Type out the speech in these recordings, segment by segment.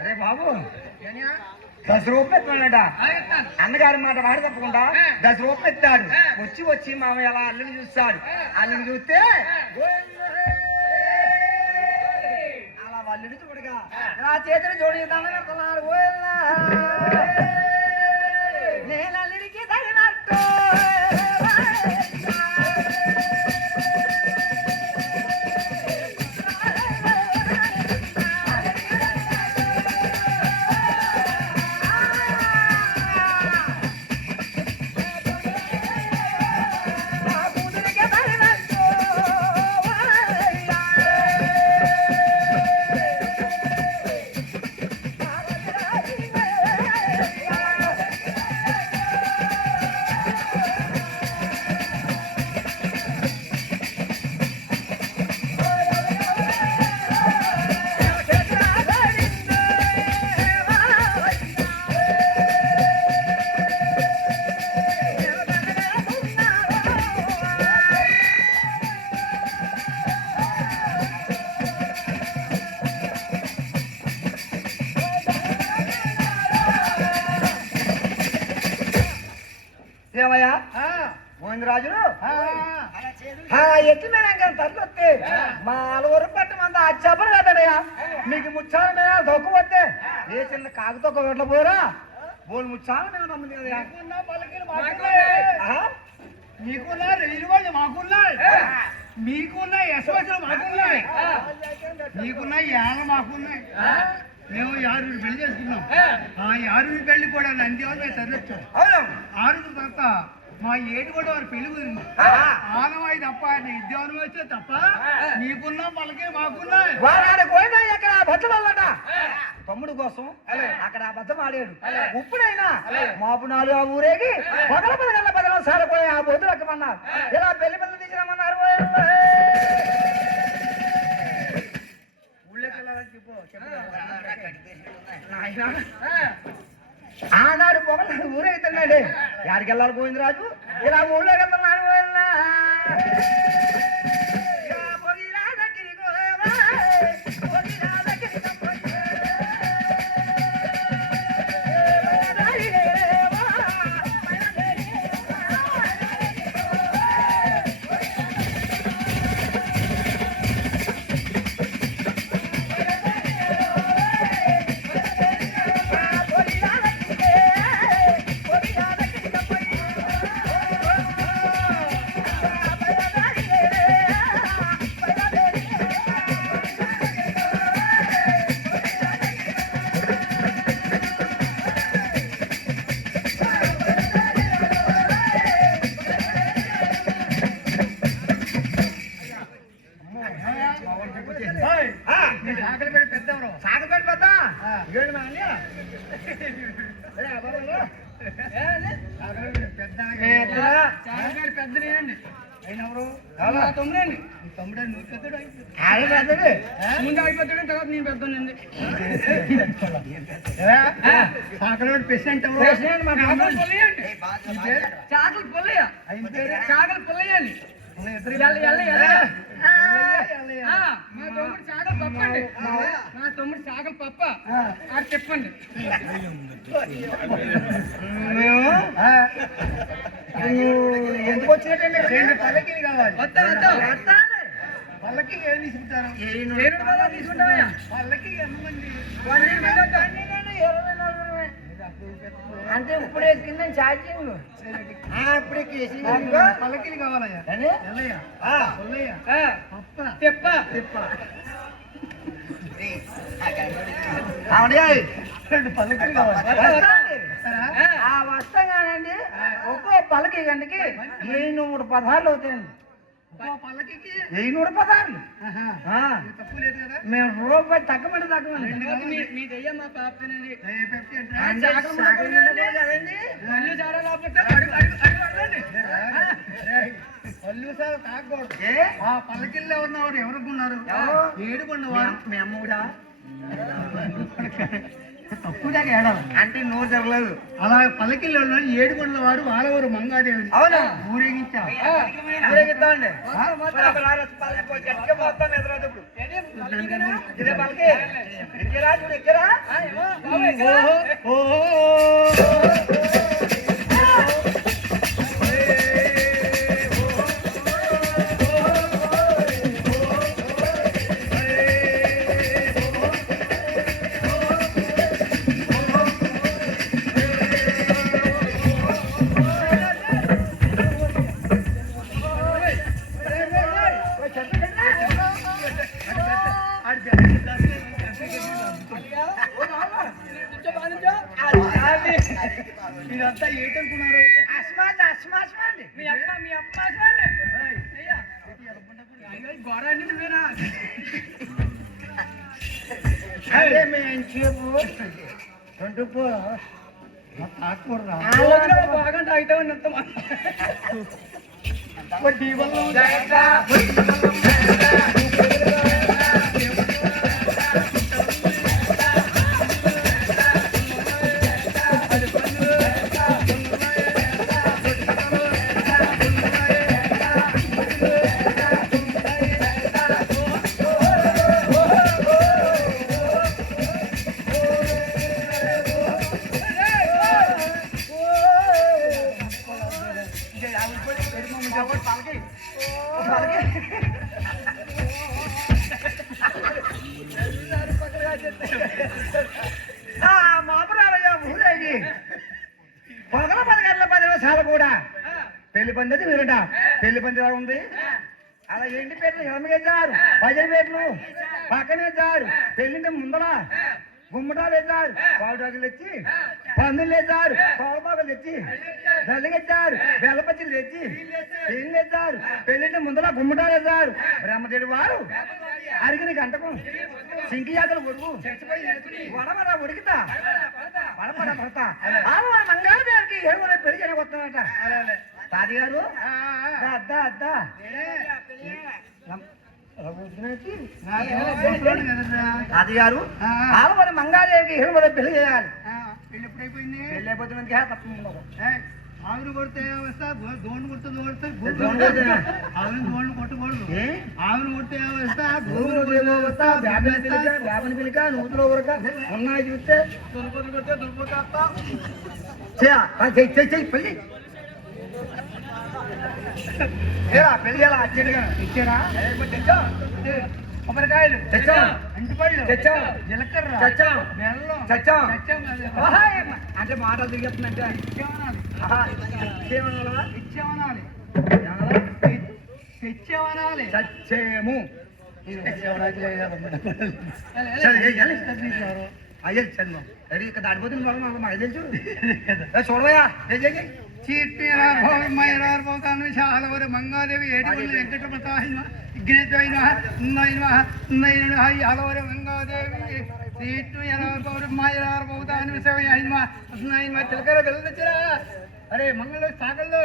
అరే బాబు 10 రూపాయలు ఎత్తాడట. అన్నగారి మాట వాడు తప్పకుండా 10 రూపాయలు ఎత్తాడు. వచ్చి మామయ్య అలా అల్లుని చూస్తాడు. అల్లుని చూస్తే అలా అల్లుని చూడగా నా చేతులు జోడి దండగడుతున్నారు. నేను అల్లుడికి తగినట్టు రాజులు ఎత్తి మీద తరలిస్తే మా అలవరు పట్టు మంది ఆ చెప్పరు కదడయ్యా. మీకు ముచ్చాల మీద దొక్కు వస్తే ఏ చిన్న కాకుతొక్క గట్ల పోరా బోల్ ముచ్చాల మీద నమ్మింది కదా. మీకున్నా రైలు మాకున్నాయి, మీకున్నాయి యశవచనం మాకున్నాయి, మీకున్నాయి ఏళ్ళ మాకున్నాయి. మేము 6 పెళ్లి చేసుకున్నాం. ఆ 6 పెళ్లి కూడా నంద్యాల మేము తరలిచ్చాం. 6 తర్వాత మా 7 కూడా వారి పెళ్లి కుదిరింది. ఆనవాయి తప్ప ఇద్దాను వచ్చే తప్ప మీకున్నా వాళ్ళకి మాకున్నాయి. అక్కడ బద్దలు వల్లట తమ్ముడు కోసం అక్కడ అబద్ధం ఆడాడు. ఇప్పుడైనా మాపు 4 ఆ ఊరేగి పగల 10 సార్లు పోయి ఆ బొద్దు రక్కమన్నారు. ఇలా పెళ్లి పిల్లలు తీసుకురమ్మన్నారు. ఆనాడు పొగలు ఊరేగుతున్నాడు. యాడికి వెళ్ళాలి గోవిందరాజు? ఇలా ఊళ్ళోకి వెళ్తున్నాడు. ముందు అయిపోతాడు తర్వాత నేను పెద్దోనండి. సాకలోడు ప్రెసిడెంట్ చాకలి పుల్లయ్య, చాకలి పుల్లయ్యండి. మా తమ్ముడు చాకలి పప్ప అండి. మా తమ్ముడు చాకలి పప్ప అది చెప్పండి. ఎందుకు వచ్చినట్టండి? పల్లకి కావాలి. పల్లకి ఏం తీసుకుంటారు? తీసుకుంటావా? పల్లకి ఎంతమంది? అంటే ఇప్పుడు వేసుకుందా ఛార్జింగ్ అప్పుడే పల్లకిలు కావాలయ్యా. పల్లకిలు కావాలి. వస్తాం కానండి. ఒక్కో పల్లకి గంటకి 700 పదార్లు అవుతాయండి. పల్లకి 700 పదార్లు. తప్పు లేదు కదా. మేము రూపాయి తగ్గమంటే తగ్గమండి. మీ దయ్యం మా పాపనండి. కదండి చాలా లేకపోతే పళ్ళు సార్ తాగకూడదు. ఆ పల్లకిల్లో ఉన్నవారు ఎవరుకున్నారు? 7 కొన్నవారు. మీ అమ్మూడా తప్పుగా ఏడాలి అంటే నోరు జరగలేదు. అలా పల్లకిల్లో 7 కొండల వారు వాళ్ళవారు మంగాదేవి అవునా ఊరేగించారు. ఊరేగిస్తామండి. ఇదే పలకి ఎక్కిరా చూడు ఎక్కిరా ఇదంతా ఏంటనుకున్నారు? మీ అమ్మ గోడ అన్ని నువ్వేనా? అదే మేము చెప్పు ట్వంటీ ఆకుకూరరా బాగా తాగుతామని ఎంత పొగల 10 గంటల 10 నిమిషాలు కూడా పెళ్లి పంది మీరుంట పెళ్లి పంది ఎలా ఉంది అలా ఎండి పేర్లు ఎనమగేశారు 10 పేర్లు పక్కనేశారు పెళ్లింటి ముందర గుమ్మటాలు వేశారు పావుటాకులు తెచ్చి పందులు వేశారు పావుపాకులు తెచ్చి దల్లిగెచ్చారు బెల్లపచ్చిలు తెచ్చి పెళ్లి వేశారు పెళ్లింటి ముందర గుమ్మటాలు వేశారు బ్రహ్మదేవుడు వారు అరిగిన గంటకం సింకి ఆకలు కొడుకు వడమడ ఉడికితా వడపడ పడతా మంగాదేవికి ఏడుగురు పెళ్లి చేయబోతున్నాడట తాది గారు అద్దా అద్దా అది గారు ఆమె మంగాదేవికి ఏడుగురు పెళ్లి చేయాలి పెళ్ళి ఎప్పుడైపోయింది? పెళ్లి అయిపోతుంది తప్ప ఆవిడ కొడితే వస్తా దోణి కొడితే ఆవిడ దోణి కొట్టకూడదు. ఆవిడ కొడితే వస్తా వేపని పిలిక నూతులో ఊరక ఉన్నాయి చూస్తే దుర్పతి కొడితే దుర్పతి పెళ్లి పెళ్లి ఎలా అర్జెంట్గా ఇచ్చారా కొబ్బరికాయలు తెచ్చాం అంటిపళ్ళు తెచ్చాం జీలకర్ర తెచ్చాం బెల్లం తెచ్చాం తెచ్చాం అంటే మాటలు తిరిగేస్తుందంటే తెచ్చేవనాలి తెచ్చేవనాలి సత్యము అయ్యే చంద్రం అది ఇక్కడ దాడిపోతుంది మాకు తెలుసు చూడవయా చీట్టిపోతాను శాలవరి మంగాదేవి ఏడుగురు వెంకటప్రసాహిమ విఘ్నేశ్వరైన హలవరి మంగాదేవి సీట్టు ఎనవరు మాయరారబోతాను విషయమ తిలకర వెళ్ళొచ్చిరా అరే మంగళ సాగల్లో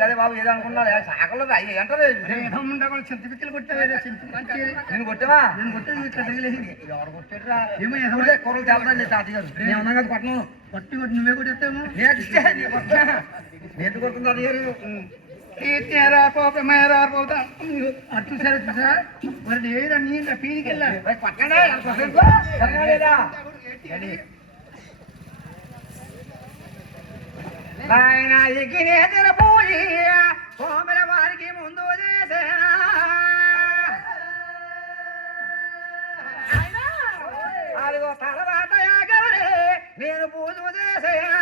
సరే బాబు ఏదో అనుకున్నారు సాగల్లో అంటారు చింతపిక్కలు కొట్టావు నేను కొట్టావా నేను కొట్టేది ఇట్లా తగిలేసింది. ఎవరు కొట్టారా ఏమో కూరలు తెలదండి తాతయ్య గారు నేను ఉన్నాం కదా పట్టణం కొట్టి కొట్టి నువ్వే కొట్టేస్తాము నేను కొడుతుంది తాతయ్య గారు అటు సరే చూసా మరి ఏరా నీ పీరికెళ్ళా పట్టణే ఆయన ఎగినేదిన పూజ సోమల వారికి ముందు చేసేనా అదిగో తర్వాత యాగవరే నేను పూజ చేసేనా